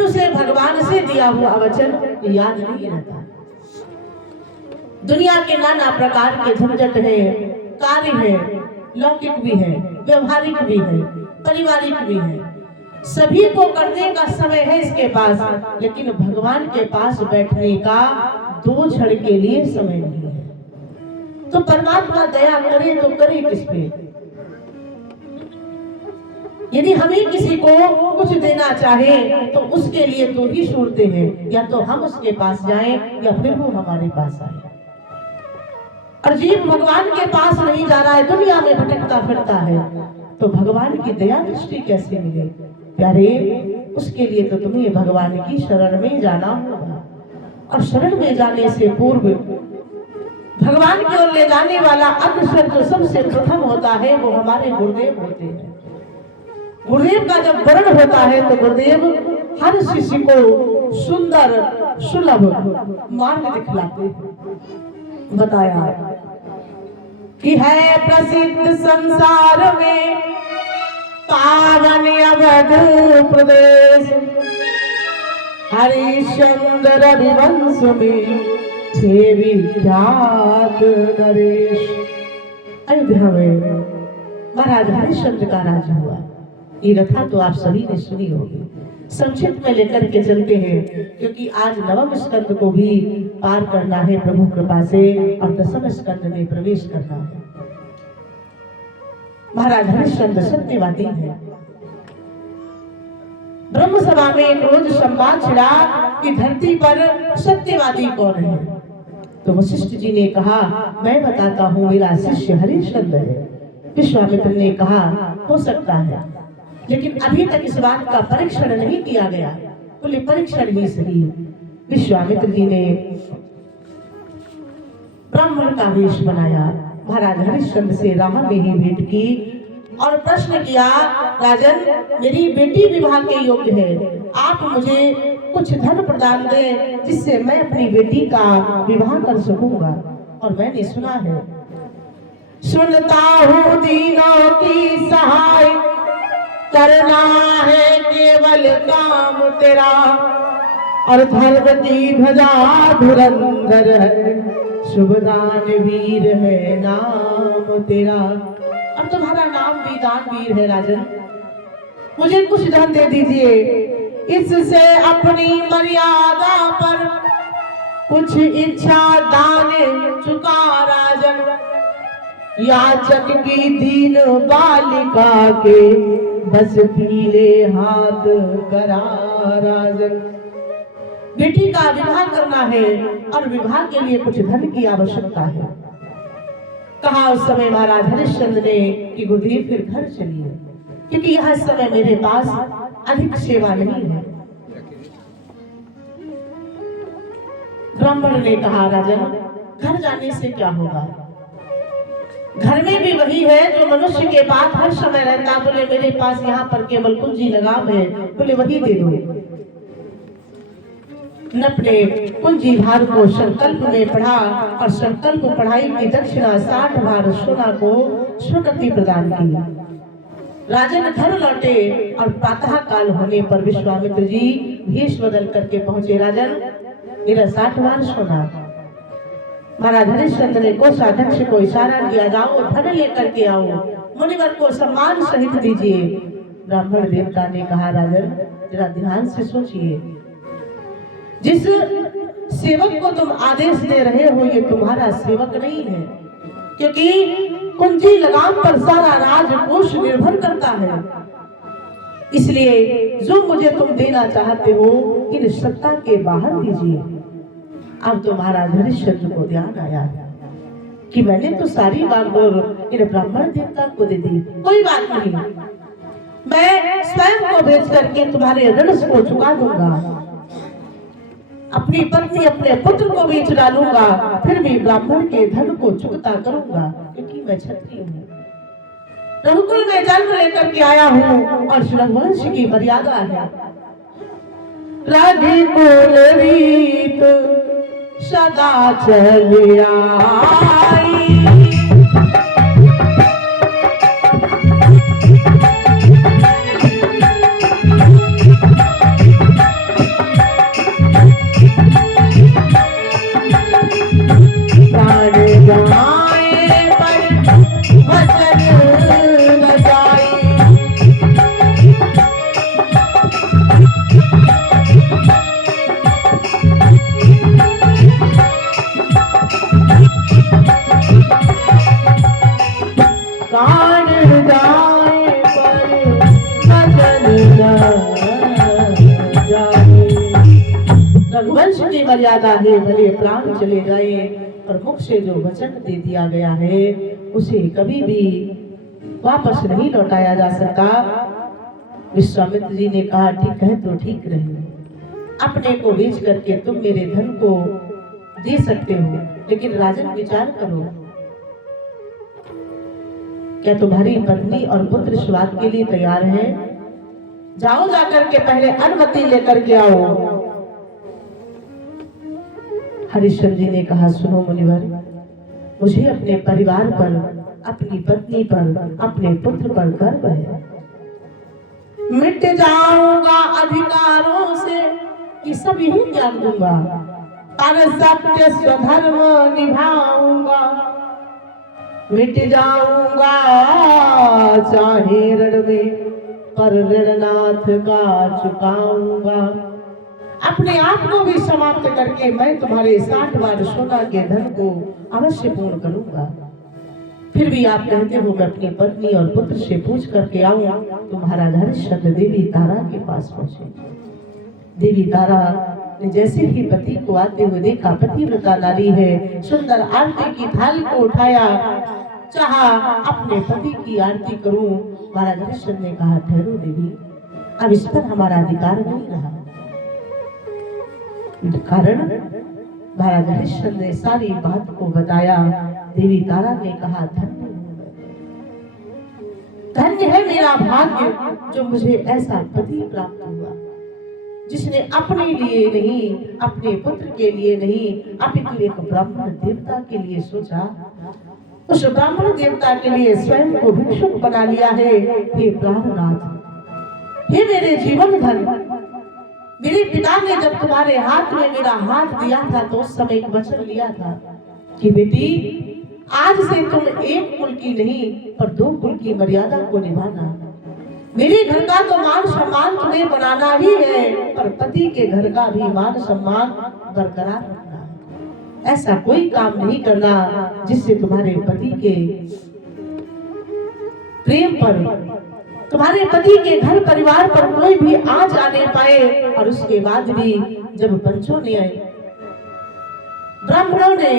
फिर उसे भगवान से दिया हुआ वचन याद नहीं रहता। दुनिया के नाना प्रकार के झंझट है, कार्य है, लौकिक भी है, व्यवहारिक भी है, पारिवारिक भी है, सभी को करने का समय है इसके पास, लेकिन भगवान के पास बैठने का 2 क्षण के लिए समय नहीं है। तो परमात्मा दया करे तो करे किस पे? यदि हमें किसी को कुछ देना चाहे तो उसके लिए तो ही छोड़ते हैं, या तो हम उसके पास जाएं या फिर वो हमारे पास आए। और जीव भगवान के पास नहीं जा रहा है, दुनिया में भटकता फिरता है, तो भगवान की दया दृष्टि कैसे मिले? प्यारे, उसके लिए तो तुम्हें भगवान की शरण में जाना होगा। और शरण में जाने से पूर्व भगवान की ओर ले जाने वाला अग्रसर जो सबसे प्रथम होता है वो हमारे गुरुदेव होते हैं। गुरुदेव का जब वर्ण होता है तो गुरुदेव हर शिष्य को सुंदर सुलभ मार्ग दिखलाते हैं। बताया कि है प्रसिद्ध संसार में पावन अवध प्रदेश, हरिश्चंद्र रविवंश में थे विख्यात नरेश। अयोध्या में महाराज हरिश्चंद्र का राज हुआ। ये कथा तो आप सभी ने सुनी होगी। संक्षिप्त में लेकर के चलते हैं, क्योंकि आज नवम स्कंद को भी पार करना है प्रभु कृपा से, और 10वें स्कंद में प्रवेश करना है। महाराज हरिश्चंद्र सत्यवादी है। ब्रह्म सभा में एक रोज संवाद छिड़ा कि धरती पर सत्यवादी कौन है। तो वशिष्ठ जी ने कहा, मैं बताता हूँ, मेरा शिष्य हरिश्चंद्र है। विश्वामित्र ने कहा, हो सकता है, लेकिन अभी तक इस बात का परीक्षण नहीं किया गया। बोले परीक्षण ही सही। विश्वामित्र जी ने ब्राह्मण का वेश बनाया, महाराज हरिश्चंद्र से राह में ही भेंट की और प्रश्न किया, राजन, मेरी बेटी विवाह के योग्य है, आप मुझे कुछ धन प्रदान दें जिससे मैं अपनी बेटी का विवाह कर सकूंगा। और मैंने सुना है, सुनता हूँ दीनों की सहाय, करना है केवल काम तेरा, और धर्म की ध्वजा धुरंधर है, शुभदान वीर है नाम तेरा। और तुम्हारा नाम भी दानवीर है राजन, मुझे कुछ धन दे दीजिए, इससे अपनी मर्यादा पर कुछ इच्छा दान चुका राजन, याचक की दीन बालिका के बस पीले हाथ करा राजन। बेटी का विवाह करना है और विवाह के लिए कुछ धन की आवश्यकता है। कहा उस समय महाराज हरिश्चंद्र ने कि गुरुदेव फिर घर चलिए, क्योंकि यह समय मेरे पास अधिक सेवा नहीं है। ब्राह्मण ने कहा, राजन, घर जाने से क्या होगा? घर में भी वही है जो मनुष्य के पास हर समय रहता। बोले मेरे पास यहाँ पर केवल कुंजी लगाम है, बोले वही दे दो। नपने कुंजी भार को संकल्प में पढ़ा और संकल्प पढ़ाई की दक्षिणा 60 भार सोना को स्वीकृति प्रदान की। राजन घर लौटे और प्रातः काल होने पर विश्वामित्र जी भेष बदल करके पहुंचे। राजन, मेरा 60 भार सोना। महाराज हरिश्चंद्र ने कोषाध्यक्ष को इशारा किया, जाओ धन लेकर के आओ, मुनिवर को सम्मान सहित दीजिए। ब्राह्मण देवता ने कहा, राजन जरा ध्यान से सोचिए, जिस सेवक को तुम आदेश दे रहे हो ये तुम्हारा सेवक नहीं है, क्योंकि कुंजी लगाम पर सारा राजकोष निर्भर करता है। इसलिए जो मुझे तुम देना चाहते हो इन सत्ता के बाहर दीजिए। अब तो महाराज हरिश्चंद्र को ध्यान आया कि मैंने तो सारी बागडोर इन ब्राह्मण देवता को दे दी। कोई बात नहीं, मैं स्वयं को बेच करके तुम्हारे ऋण को चुका दूंगा, अपनी पत्नी अपने पुत्र को भी चुरा लूंगा, फिर भी ब्राह्मण के धन को चुकता करूंगा, क्योंकि मैं क्षत्रिय हूँ, रघुकुल में जन्म लेकर के आया हूँ और रघुवंश की मर्यादा है। रघुकुल रीत सदा चली आई, मर्यादा है, भले प्राण चले जाए, और मुख से जो वचन दे दिया गया है उसे कभी भी वापस नहीं लौटाया जा सकता। विश्वामित्र जी ने कहा, ठीक है तो ठीक रहे, अपने को बेच करके तुम मेरे धन को दे सकते हो, लेकिन राजन विचार करो, क्या तुम्हारी पत्नी और पुत्र स्वाद के लिए तैयार है? जाओ जाकर के पहले अनुमति लेकर के आओ। हरिश्चंद्र जी ने कहा, सुनो मुनिवर, मुझे अपने परिवार पर, अपनी पत्नी पर, अपने पुत्र पर गर्व है। मिट जाऊंगा अधिकारों से कि सब यही त्याग दूंगा, पर सत्य स्वधर्म निभाऊंगा। मिट जाऊंगा चाहे रण में, पर ऋणनाथ का चुकाऊंगा। अपने आप को भी समाप्त करके मैं तुम्हारे 60 बार सोना के धन को अवश्य पूर्ण करूंगा। फिर भी आप कहते हो मैं अपनी पत्नी और पुत्र से पूछ करके आऊं। तुम्हारा हरिश्चंद्र देवी तारा के पास पहुंचे। देवी तारा ने जैसे ही पति को आते हुए देखा, पतिव्रता नारी है, सुंदर आरती की थाली को उठाया, चाहा अपने पति की आरती करूं। महाराज हरिश्चंद्र ने कहा, ठहरो देवी, अब इस पर हमारा अधिकार नहीं रहा। कारण महाराज हरिश्चंद्र ने सारी बात को बताया। देवी तारा ने कहा, धन्य है मेरा भाग्य जो मुझे ऐसा पति प्राप्त हुआ, जिसने अपने लिए नहीं, अपने पुत्र के लिए नहीं, अपितु एक ब्राह्मण देवता के लिए सोचा। उस ब्राह्मण देवता के लिए स्वयं को भिक्षुक बना लिया है। हे प्राणनाथ, हे मेरे जीवन धन, मेरे पिता ने जब तुम्हारे हाथ में मेरा हाथ दिया था तो उस समय एक वचन लिया था कि बेटी, आज से तुम एक कुल की नहीं पर 2 कुल की मर्यादा को निभाना। मेरे घर का तो मान सम्मान तुम्हें बनाना ही है, पर पति के घर का भी मान सम्मान बरकरार रखना है। ऐसा कोई काम नहीं करना जिससे तुम्हारे पति के प्रेम पर, तुम्हारे पति के घर परिवार पर कोई भी आ जाने पाए। और उसके बाद भी जब पंचों ने, ब्राह्मणों ने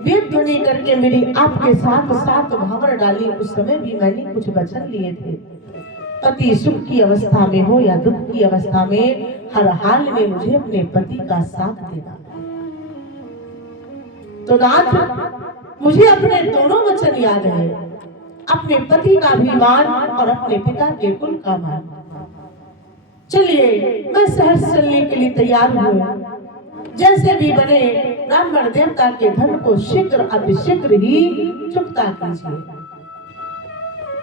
वेद ध्वनि करके मेरी आपके साथ 7 भावर डाली, उस समय भी मैंने कुछ वचन लिए थे। पति सुख की अवस्था में हो या दुख की अवस्था में, हर हाल में मुझे अपने पति का साथ देना। तो नाथ, मुझे अपने दोनों वचन याद है, अपने पति का भी मान और अपने पिता के कुल का मान। चलिए, मैं शहर चलने के लिए तैयार हूँ। जैसे भी बने ब्राह्मण देवता के धन को शीघ्र अतिशीघ्र ही चुकता कीजिए।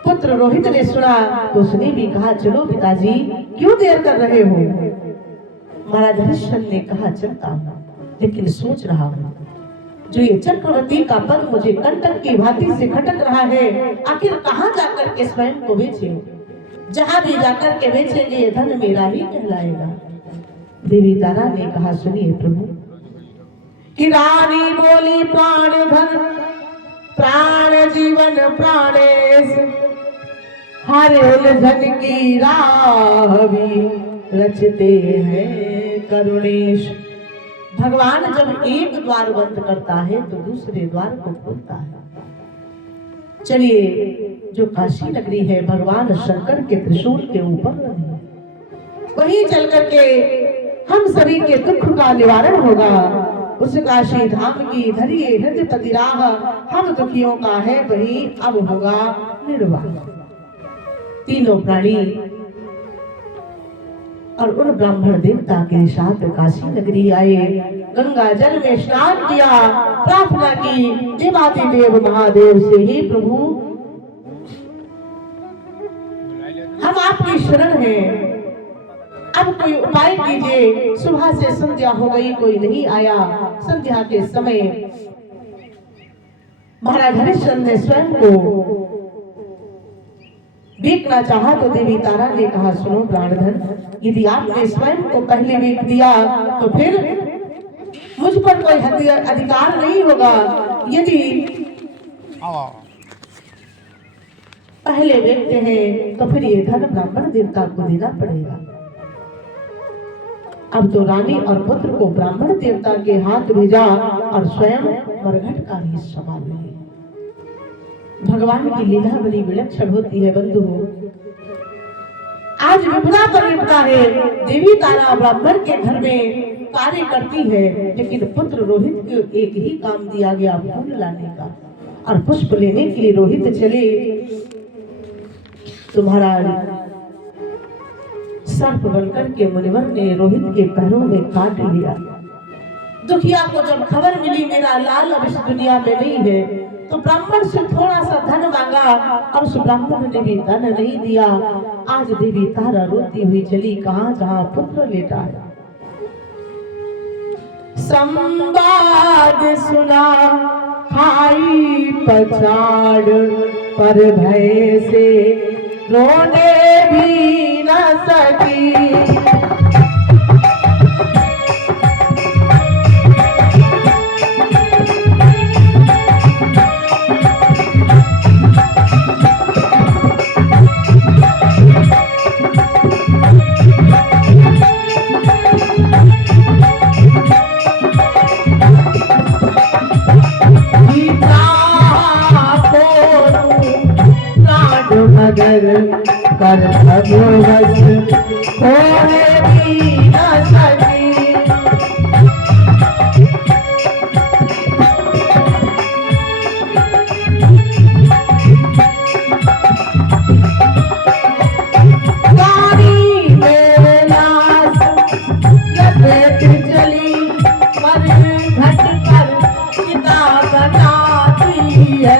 पुत्र रोहित ने सुना तो उसने भी कहा, चलो पिताजी, क्यों देर कर रहे हो? महाराज हरिश्चंद्र ने कहा, चलता हूँ, लेकिन सोच रहा हूँ, जो ये चक्रवर्ती का पद मुझे कंटक की भांति से खटक रहा है, आखिर कहाँ जाकर के स्वयं को बेचे? जहां भी जाकर के बेचेंगे ये धन मेरा ही कहलाएगा। देवी तारा ने कहा, सुनिए प्रभु, कि रानी बोली, प्राण धन प्राण जीवन प्राणेश, हर उलझन की राह भी रचते हैं करुणेश। भगवान जब एक द्वार बंद करता है तो दूसरे द्वार को खोलता है। चलिए, जो काशी नगरी है भगवान शंकर के त्रिशूल के ऊपर है, वहीं चल करके हम सभी के दुख का निवारण होगा। उस काशी धाम की धरिए हृदय पति राह, हम दुखियों का है वही अब होगा निर्वाण। तीनों प्राणी और उन ब्राह्मण देवता के साथ काशी नगरी आए। गंगा जल में स्नान किया, प्रार्थना की देवाधिदेव महादेव से, ही प्रभु हम आपकी शरण हैं, अब कोई उपाय कीजिए। सुबह से संध्या हो गई, कोई नहीं आया। संध्या के समय महाराज हरिश्चंद्र ने स्वयं को देखना चाहा तो देवी तारा ने कहा, सुनो प्राणधन, यदि आपने स्वयं को पहले देख दिया तो फिर मुझ पर कोई अधिकार नहीं होगा। यदि पहले देखते हैं तो फिर ये धन ब्राह्मण देवता को देना पड़ेगा। अब तो रानी और पुत्र को ब्राह्मण देवता के हाथ भेजा और स्वयं मरघट का ही संभाल रही। भगवान की लीला बड़ी विलक्षण होती है बंधुओं। आज विपदा पर विपदा है। देवी तारा ब्राह्मण के घर में कार्य करती है, लेकिन पुत्र रोहित को एक ही काम दिया गया, फूल लाने का। और पुष्प लेने के लिए रोहित चले तो महाराज सर्प बनकर के मुनिवर ने रोहित के पैरों में काट लिया। दुखिया को जब खबर मिली मेरा लाल अब इस दुनिया में नहीं है, तो ब्राह्मण से थोड़ा सा धन मांगा और उस ब्राह्मण ने भी धन नहीं दिया। आज देवी तारा रोती हुई चली कहां जहां पुत्र लेटा है। संवाद सुना खाई पछाड़ पर भय से रोने भी न सकी। मगर कर भगवत होने भी न सकी। गाड़ी में लाश लपेट चली पर घट कर चिता बनाती है।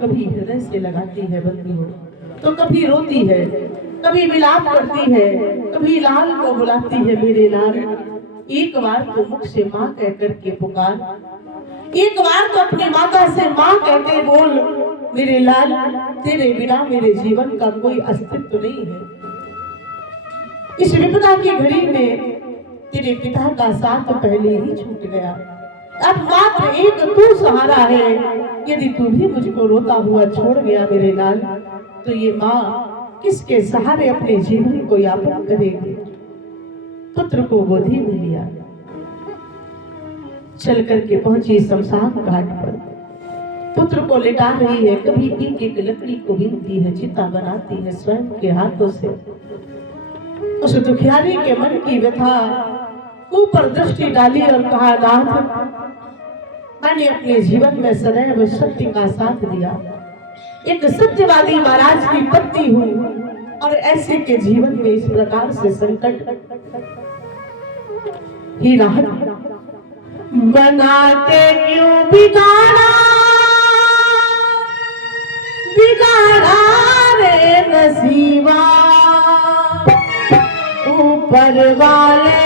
कभी हृदय से लगाती है बंधुओं, तो कभी रोती है, कभी विलाप करती है, कभी लाल को बुलाती है मेरे लाल। एक बार तो मुख से माँ कह करके पुकार, एक बार तो अपनी माता से माँ कहते बोल मेरे लाल, तेरे बिना मेरे जीवन का कोई अस्तित्व नहीं है। इस विपदा की घड़ी में तेरे पिता का साथ तो पहले ही छूट गया, अब मात्र एक तू सहारा है। यदि तू भी मुझको रोता हुआ छोड़ गया मेरे लाल, तो ये माँ किसके सहारे अपने जीवन को यापन करेगी। पुत्र को गोदी में लिया, चल करके पहुंची शमशान घाट पर। पुत्र को लेटा रही है, कभी एक एक लकड़ी को बीनती है, चिता बनाती है स्वयं के हाथों से। उस दुखियारी के मन की व्यथा ऊपर दृष्टि डाली और कहा नाथ, मैंने अपने जीवन में सदैव सत्य का साथ दिया, एक सत्यवादी महाराज की पत्नी हूँ, और ऐसे के जीवन में इस प्रकार से संकट ही राहत बनाते क्यों बिगाड़ा, बिगाड़ा रे नसीबा, ऊपर वाले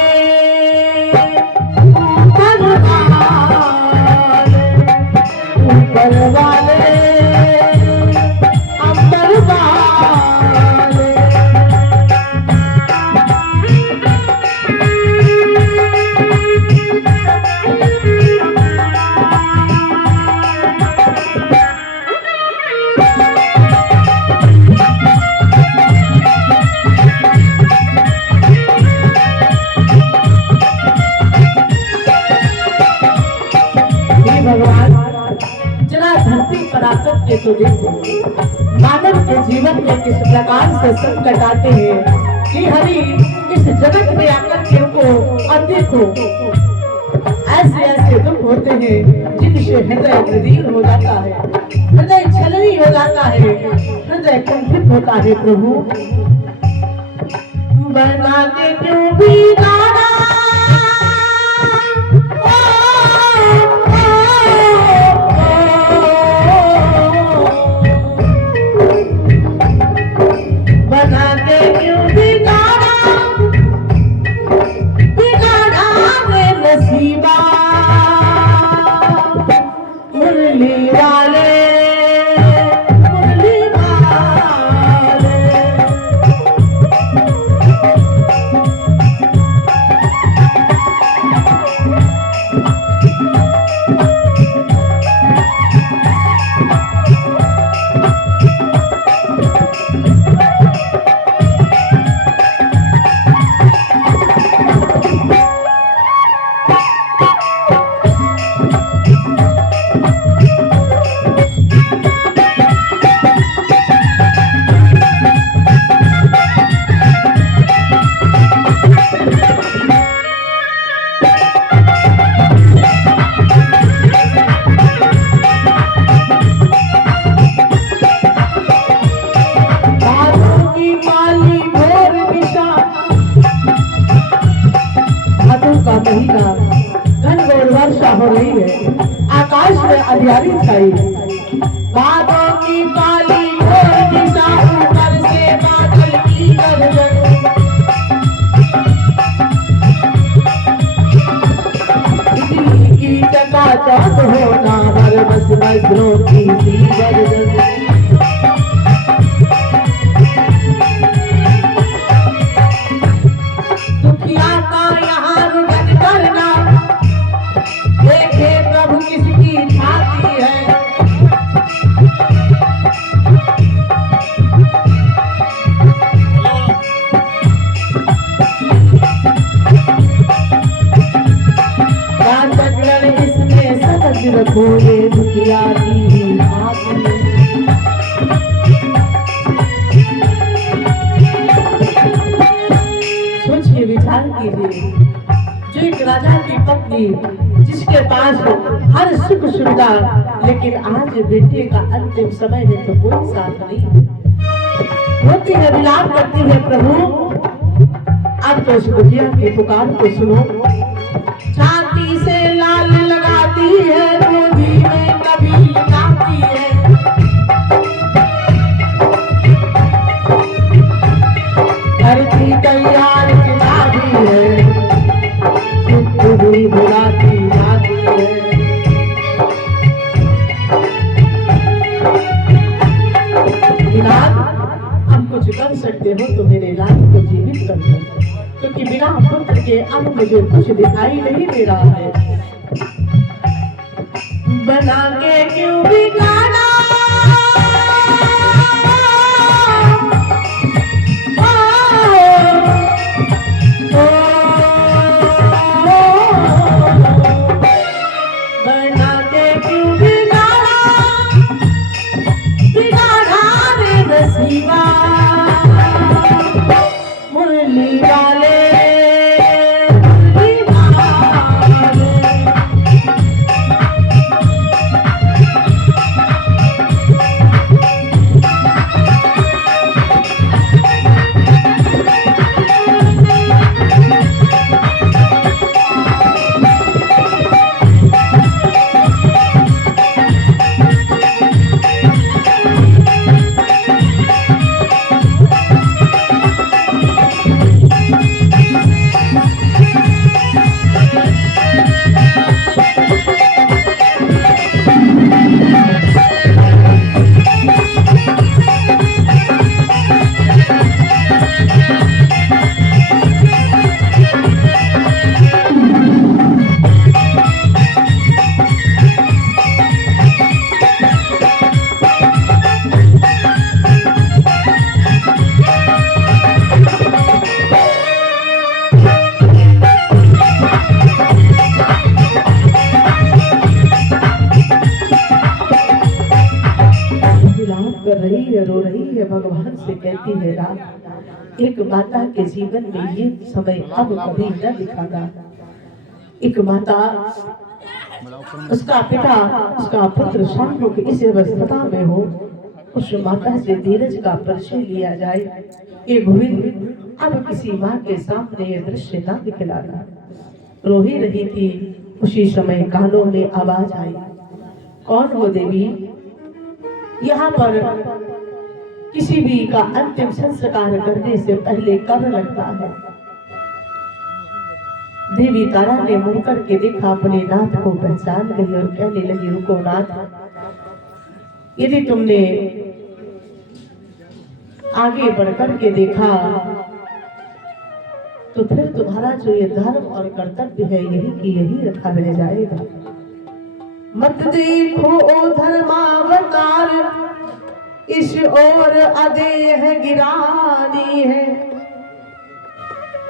के तो देखो मानव के जीवन में किस प्रकार से संकट आते हैं कि हरि इस जगत में आकर के को और देखो ऐसे ऐसे दुख होते हैं जिनसे हृदय विदीर्ण हो जाता है, हृदय छलनी हो जाता है, हृदय कंपित होता है। प्रभु बना के क्यों बिगाड़ा, हो रही है, आकाश में अंधियारी छाई, बादों की काली घोर दिशा, ऊपर से बादल की गर्जन, बिजली की चकाचौंध होना, हर बस वज्रों की सी गर्जन। दुखिया का यहाँ रुदन करना, देखे प्रभु किसकी छाती है, क्या चक्रण इसमें समझ रखो, ये दुखिया की ही छाती है। सोचिए, विचार कीजिए, जो एक राजा की पत्नी जिसके पास हर सुख सुविधा, लेकिन आज बेटे का अंतिम समय है तो कोई साथ नहीं है, रोती है, विलाप करती है, प्रभु अब तो उस बुढ़िया की पुकार को सुनो। छाती से लाल लगाती है, गोदी में कभी लगाती है, करती तैयार किताबी है, चित्त हुई बुलाती जाती है। लाल, अब कुछ कर सकते हो तो मेरे लाल को जीवित कर दो, क्योंकि बिना पुत्र के अब मुझे कुछ दिखाई नहीं दे रहा है। बना के क्यों बिगाड़ा, बना के क्यों बिगाड़ा, बिगाड़ा रे नसीबा, मुरली वाले कर रही है, रो रही है, भगवान से कहती है, राम एक माता के जीवन में ये समय अब कभी न दिखागा। एक माता, उसका पिता, उसका पुत्र शांत इस अवस्था में हो, उस माता से धीरज का परिचय लिया जाए। ये गोविंद अब किसी माँ के सामने ये दृश्य न दिखलाना। रो ही रही थी, उसी समय कानों में आवाज आई, कौन हो देवी? यहाँ पर किसी भी का अंतिम संस्कार करने से पहले कब्र लगता है। देवी तारा ने मुड़ करके देखा, अपने नाथ को पहचान गई और कहने लगी, रुको नाथ, यदि तुमने आगे बढ़कर के देखा तो फिर तुम्हारा जो ये धर्म और कर्तव्य है यही की यही रखा रह जाएगा। मत देखो ओ धर्मावतार, इस ओर अदेह गिरानी है,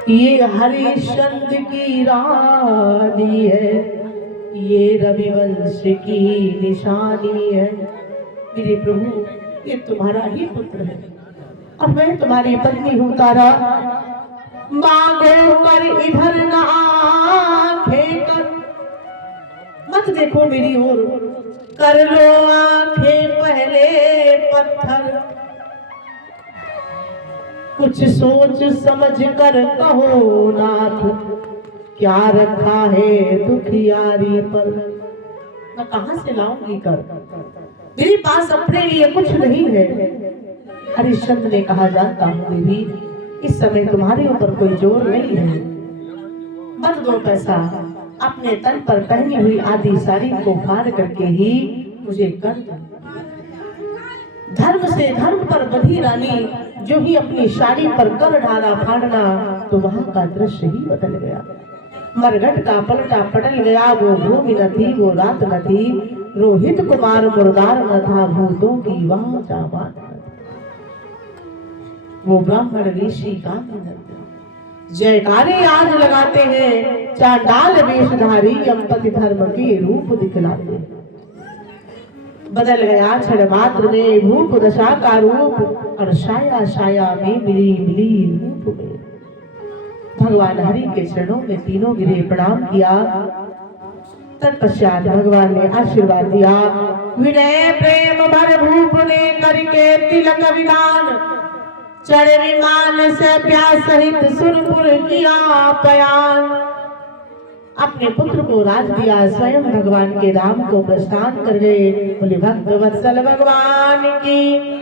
ये हरिश्चंद्र की रानी है, ये रविवंश की निशानी है। मेरे प्रभु, ये तुम्हारा ही पुत्र है और मैं तुम्हारी पत्नी हूँ तारा। मांगो कर इधर न आंखें कर, मत देखो मेरी ओर, कर लो आंखें पहले पत्थर, कुछ सोच समझ कर कहो नाथ, क्या रखा है दुखियारी पर, मैं कहां से लाऊंगी कर, मेरे पास अपने लिए कुछ नहीं है। हरिश्चंद्र ने कहा, जानता हूं देवी, इस समय तुम्हारे ऊपर कोई जोर नहीं है, मत दो पैसा, अपने तन पर पहनी हुई आदि साड़ी को फाड़ करके ही मुझे कर दो। धर्म से धर्म पर बधी रानी जो ही अपनी साड़ी पर कर ढाला फाड़ना, तो वहां का दृश्य ही बदल गया। मरघट का पलटा पटल गया, वो भूमि न थी, वो रात न थी, रोहित कुमार मुर्दार न था, भूतों की वहां जाबान न थी। वो ब्राह्मण ऋषि का जयकारे आज लगाते हैं, चांडाल वेशधारी यमपति धर्म के रूप दिखलाते हैं। बदल गया क्षण मात्र में भूप दशा का रूप, और छाया छाया में मिली मिली रूप में। भगवान हरि के चरणों में तीनों गिरे, प्रणाम किया। तत्पश्चात भगवान ने आशीर्वाद दिया। विनय प्रेम भर भूप ने करके तिलक विधान, चढ़े विमान से प्यास सहित सुरपुर किया पयान। अपने पुत्र को राज दिया, स्वयं भगवान के राम को प्रस्थान कर गए। बोले भक्त वत्सल भगवान की।